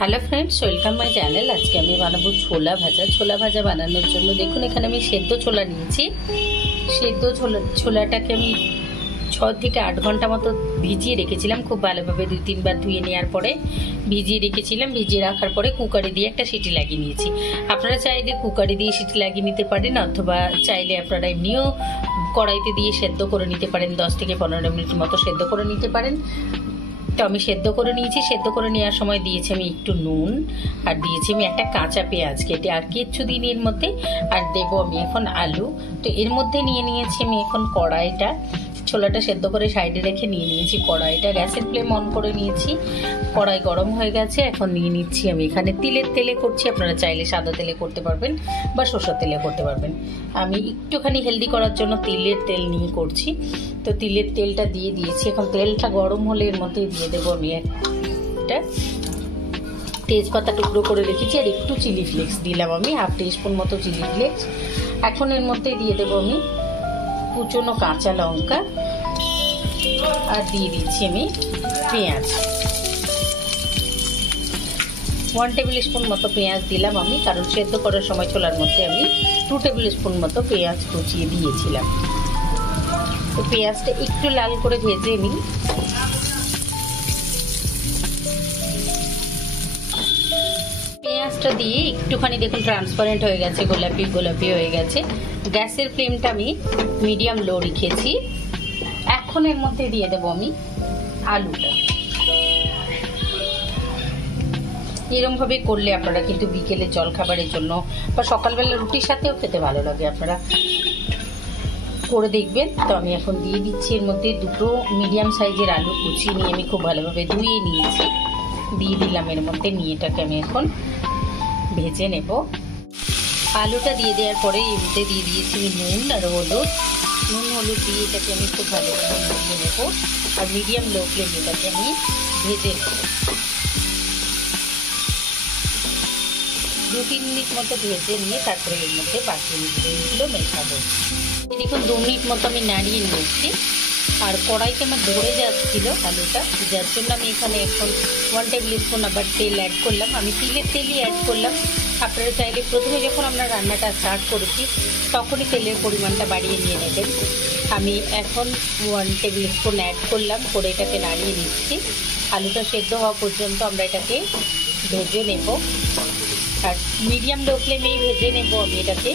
Hello friends, welcome my channel. आज के बानाबो छोला भाजा। छोला भाजा बानानोर जोन्नो देखुन एखाने सेদ্ধ छोला निয়েছি। सेদ্ধ छोलाटाके 6 থেকে 8 घंटा मतो भिजिए रेखेছিলাম। खूब भालोभाবে 2-3 বার ধুয়ে নেওয়ার পরে ভিজিয়ে রেখেছিলাম। ভিজিয়ে রাখার পরে কুকারে দিয়ে একটা সিটি লাগিয়ে নিয়েছি। আপনারা চাইলে কুকারে দিয়ে সিটি লাগিয়ে নিতে পারেন, অথবা চাইলে আপনারা এমনিও কড়াইতে দিয়ে সেদ্ধ করে নিতে পারেন। 10 থেকে 15 মিনিট মতো সেদ্ধ করে নিতে পারেন। তো আমি সেদ্ধ করে নিয়েছি। সেদ্ধ করে নেওয়ার সময় দিয়েছি আমি একটু নুন, আর দিয়েছি আমি একটা কাঁচা পেঁয়াজ কেটে, আর কিছু দিন এর মধ্যে। আর দেবো আমি এখন আলু। তো এর মধ্যে নিয়ে নিয়েছি আমি এখন কড়াইটা। ছোলাটা সেদ্ধ করে সাইডে রেখে নিয়ে নিয়েছি কড়াইটা। গ্যাসের ফ্লেম অন করে নিয়েছি। কড়াই গরম হয়ে গেছে। এখন নিয়ে নিচ্ছি আমি এখানে তিলের তেলে করছি। আপনারা চাইলে সাদা তেলে করতে পারবেন বা সরষের তেলে করতে পারবেন। আমি একটুখানি হেলদি করার জন্য তিলের তেল নিয়ে করছি। তো তিলের তেলটা দিয়ে দিয়েছি। এখন তেলটা গরম হলে এর মধ্যে দিয়ে দেবো আমি একটা তেজপাতা টুকরো করে রেখেছি, আর একটু চিলি ফ্লেক্স দিলাম আমি, হাফ টিস্পুন মতো চিলি ফ্লেক্স। এখন এর মধ্যে দিয়ে দেবো আমি কুচনো কাঁচা লঙ্কা, আর দিয়ে দিচ্ছি আমি পেঁয়াজ। 1 টেবিল স্পুন মতো পেঁয়াজ দিলাম আমি, কারণ সেদ্ধ করার সময় ছোলার মধ্যে আমি 2 টেবিল স্পুন মতো পেঁয়াজ কুচিয়ে দিয়েছিলাম। তো পেঁয়াজটা একটু লাল করে ভেজে নিই। পেঁয়াজটা দিয়ে একটুখানি দেখুন ট্রান্সপারেন্ট হয়ে গেছে, গোলাপি গোলাপি হয়ে গেছে। গ্যাসের ফ্লেমটা আমি মিডিয়াম লো রেখেছি। এখন এর মধ্যে দিয়ে দেবো আমি আলুটা। এরকম ভাবে করলে আপনারা কিন্তু বিকেলে জল খাবারের জন্য বা সকালবেলা রুটির সাথেও খেতে ভালো লাগে, আপনারা করে দেখবেন। তো আমি এখন দিয়ে দিচ্ছি এর মধ্যে 2 মিডিয়াম সাইজের আলু কুচিয়ে নিয়ে আমি খুব ভালোভাবে ধুয়ে নিয়েছি। দিয়ে দিলাম এর মধ্যে, নিয়ে এটাকে আমি এখন ভেজে নেব। আলুটা দিয়ে দেওয়ার পরে এর মধ্যে দিয়ে দিয়েছি নুন আর হলুদ। নুন হলুদ দিয়ে এটাকে আমি খুব ভালোভাবে মিশিয়ে নেবো, আর মিডিয়াম লো ফ্লেমে এটাকে আমি ভেজে নেব। 2-3 মিনিট মতো ভেজে নিয়ে তারপরে এর মধ্যে বাকি ইনগ্রিডিয়েন্টগুলো মেশাবো। দেখুন 2 মিনিট মতো আমি নাড়িয়ে নিয়েছি, আর কড়াইতে আমার ধরে যাচ্ছিল আলুটা, যার জন্য আমি এখানে এখন 1 টেবিল স্পুন আবার তেল অ্যাড করলাম। আমি তিলের তেলই অ্যাড করলাম। আপনারা চাইলে প্রথমে যখন আমরা রান্নাটা স্টার্ট করেছি তখনই তেলের পরিমাণটা বাড়িয়ে নিয়ে নেবেন। আমি এখন 1 টেবিল স্পুন অ্যাড করলাম, করে এটাকে নাড়িয়ে নিচ্ছি। আলুটা সেদ্ধ হওয়া পর্যন্ত আমরা এটাকে ভেজে নেব, আর মিডিয়াম লো ফ্লেমেই ভেজে নেব আমি এটাকে।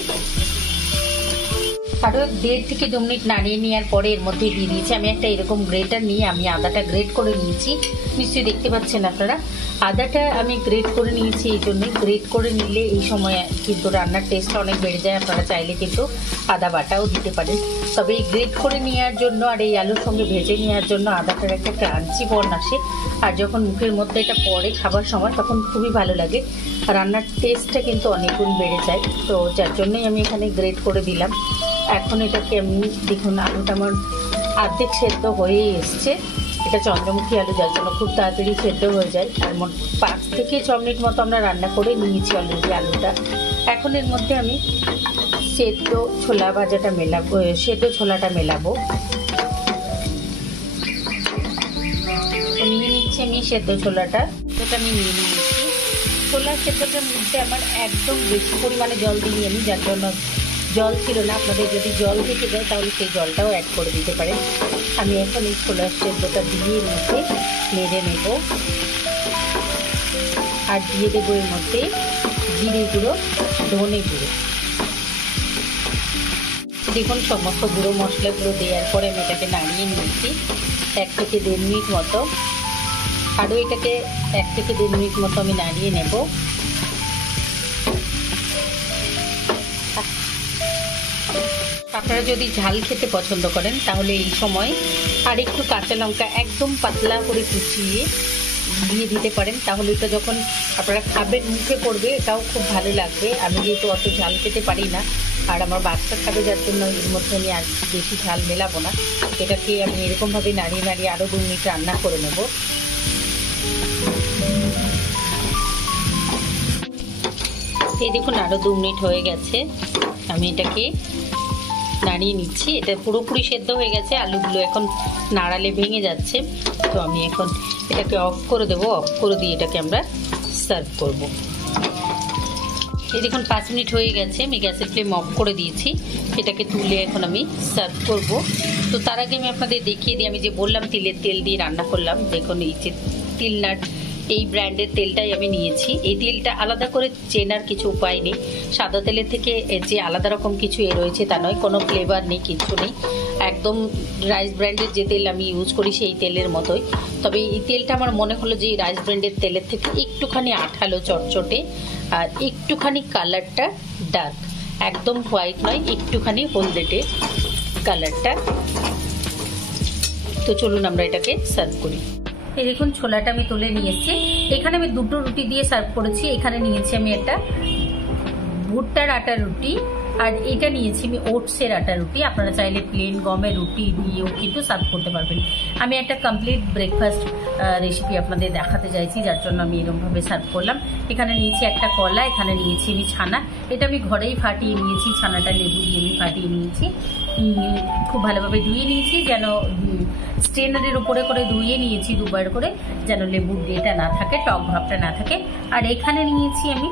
আরও 1.5 থেকে 2 মিনিট নাড়িয়ে নেওয়ার পরে এর মধ্যে দিয়ে দিয়েছি আমি একটা এরকম গ্রেটার নিয়ে আমি আদাটা গ্রেট করে নিয়েছি। নিশ্চয়ই দেখতে পাচ্ছেন আপনারা, আদাটা আমি গ্রেট করে নিয়েছি। এই জন্যই গ্রেট করে নিলে এই সময় কিন্তু রান্নার টেস্টটা অনেক বেড়ে যায়। আপনারা চাইলে কিন্তু আদা বাটাও দিতে পারেন। তবে এই গ্রেট করে নেওয়ার জন্য আর এই আলুর সঙ্গে ভেজে নেওয়ার জন্য আদাটার একটা ক্রাঞ্চি বর্ণ আসে, আর যখন মুখের মধ্যে এটা পড়ে খাবার সময় তখন খুবই ভালো লাগে। রান্নার টেস্টটা কিন্তু অনেক গুণ বেড়ে যায়। তো যার জন্যই আমি এখানে গ্রেট করে দিলাম। এখন এটাকে আমি দেখুন আলুটা আমার অর্ধেক সেদ্ধ হয়ে এসছে। এটা চন্দ্রমুখী আলু, যার জন্য খুব তাড়াতাড়ি সেদ্ধ হয়ে যায়। আর 5 থেকে 6 মিনিট মতো আমরা রান্না করে নিয়েছি অলরেডি আলুটা। এখন এর মধ্যে আমি সেদ্ধ ছোলা ভাজাটা মেলাবো, সেদ্ধ ছোলাটা মেলাবো। নিয়ে নিচ্ছি আমি সেদ্ধ ছোলাটা, সেটা আমি নিয়ে নিয়েছি। ছোলা সেদ্ধটার মধ্যে আমার একদম বেশি পরিমাণে জল দিই আমি, যার জন্য জল ছিল না। আপনাদের যদি জল থেকে যায় তাহলে সেই জলটাও অ্যাড করে দিতে পারেন। আমি এখন এই ছোলার সেদ্ধটা দিয়ে নিচে নেড়ে নেব, আর দিয়ে দেবো এর মধ্যে জিরে গুঁড়ো, ধনে গুঁড়ো। দেখুন সমস্ত গুঁড়ো মশলাগুলো দেওয়ার পরে আমি এটাকে নাড়িয়ে নিয়েছি 1 থেকে 1.5 মিনিট মতো। আরও এটাকে 1 থেকে 1.5 মিনিট মতো আমি নাড়িয়ে নেব। আপনারা যদি ঝাল খেতে পছন্দ করেন তাহলে এই সময় আর একটু কাঁচা লঙ্কা একদম পাতলা করে কুচিয়ে দিয়ে দিতে পারেন। তাহলে এটা যখন আপনারা খাবেন মুখে পড়বে, এটাও খুব ভালো লাগবে। আমি যেহেতু অত ঝাল খেতে পারি না, আর আমার বাচ্চা খাবে, যার জন্য এর মধ্যে আমি আর বেশি ঝাল মেলাবো না। এটাকে আমি এরকমভাবে নাড়িয়ে নাড়িয়ে আরও 2 মিনিট রান্না করে নেব। এই দেখুন আরও 2 মিনিট হয়ে গেছে। আমি এটাকে নাড়িয়ে নিচ্ছি। এটা পুরোপুরি সেদ্ধ হয়ে গেছে, আলুগুলো এখন নাড়ালে ভেঙে যাচ্ছে। তো আমি এখন এটাকে অফ করে দেবো। অফ করে দিয়ে এটাকে আমরা সার্ভ করব। এই দেখুন 5 মিনিট হয়ে গেছে, আমি গ্যাসের ফ্লেম অফ করে দিয়েছি। এটাকে তুলে এখন আমি সার্ভ করব। তো তার আগে আমি আপনাদের দেখিয়ে দিই, আমি যে বললাম তিলের তেল দিয়ে রান্না করলাম, দেখুন এই যে তিলনাট এই ব্র্যান্ডের তেলটাই আমি নিয়েছি। এই তেলটা আলাদা করে চেনার কিছু উপায় নেই, সাদা তেলের থেকে যে আলাদা রকম কিছু রয়েছে তা নয়, কোনো ফ্লেভার নেই, কিছু নেই, একদম রাইস ব্র্যান্ডের যে তেল আমি ইউজ করি সেই তেলের মতোই। তবে এই তেলটা আমার মনে হলো যে এই রাইস ব্র্যান্ডের তেলের থেকে একটুখানি আঠালো চটচটে, আর একটুখানি কালারটা ডার্ক, একদম হোয়াইট নয়, একটুখানি হলদেটে কালারটা। তো চলুন আমরা এটাকে সার্ভ করি। এই দেখুন ছোলাটা আমি তুলে নিয়ে এসেছি। এখানে আমি 2টো রুটি দিয়ে সার্ভ করেছি। এখানে নিয়েছি আমি একটা ভুট্টার আটার রুটি, আর এটা নিয়েছি আমি ওটসের আটার রুটি। আপনারা চাইলে প্লেন গমের রুটি দিয়েও কিন্তু সার্ভ করতে পারবেন। আমি একটা কমপ্লিট ব্রেকফাস্ট রেসিপি আপনাদের দেখাতে চাইছি, যার জন্য আমি এরকমভাবে সার্ভ করলাম। এখানে নিয়েছি একটা কলা, এখানে নিয়েছি আমি ছানা, এটা আমি ঘরেই ফাটিয়ে নিয়েছি, ছানাটা লেবু দিয়ে আমি ফাটিয়ে নিয়েছি, খুব ভালোভাবে ধুয়ে নিয়েছি, যেন স্ট্রেনারের উপরে করে ধুয়ে নিয়েছি 2বার করে, যেন লেবুর ডেটা না থাকে, টক ভাবটা না থাকে। আর এখানে নিয়েছি আমি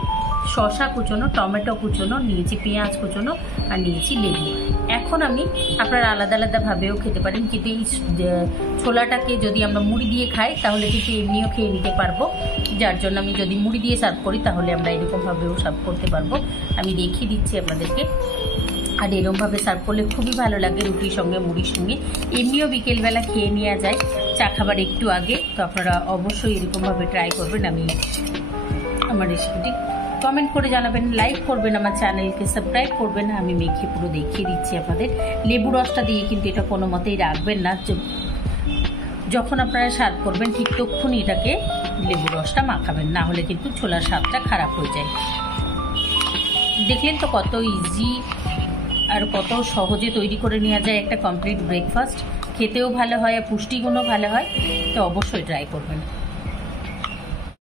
শসা কুচোনো, টমেটো কুচোনো, নিয়েছি পেঁয়াজ কুচোনো, আর নিয়েছি লেবু। এখন আমি আপনারা আলাদা আলাদাভাবেও খেতে পারেন, কিন্তু এই ছোলাটাকে যদি আমরা মুড়ি দিয়ে খাই তাহলে কিন্তু এমনিও খেয়ে নিতে পারবো, যার জন্য আমি যদি মুড়ি দিয়ে সার্ভ করি তাহলে আমরা এরকমভাবেও সার্ভ করতে পারবো। আমি দেখিয়ে দিচ্ছি আপনাদেরকে। আর এরকমভাবে সার্ভ করলে খুবই ভালো লাগে রুটির সঙ্গে, মুড়ির সঙ্গে, এমনিও বিকেলবেলা খেয়ে নেওয়া যায় চা খাবার একটু আগে। তো আপনারা অবশ্যই এরকমভাবে ট্রাই করবেন। আমি আমার রেসিপিটি কমেন্ট করে জানাবেন, লাইক করবেন, আমার চ্যানেলকে সাবস্ক্রাইব করবেন। আমি মেখে পুরো দেখিয়ে দিচ্ছি আপনাদের। লেবু রসটা দিয়ে কিন্তু এটা কোনো মতেই রাখবেন না, যখন আপনারা সার্ভ করবেন ঠিক তখনই এটাকে লেবু রসটা মাখাবেন, না হলে কিন্তু ছোলার স্বাদটা খারাপ হয়ে যায়। দেখলেন তো কত ইজি আর কত সহজে তৈরি করে নেওয়া যায় একটা কমপ্লিট ব্রেকফাস্ট। খেতেও ভালো হয় আর পুষ্টিগুণও ভালো হয়। তো অবশ্যই ট্রাই করবেন।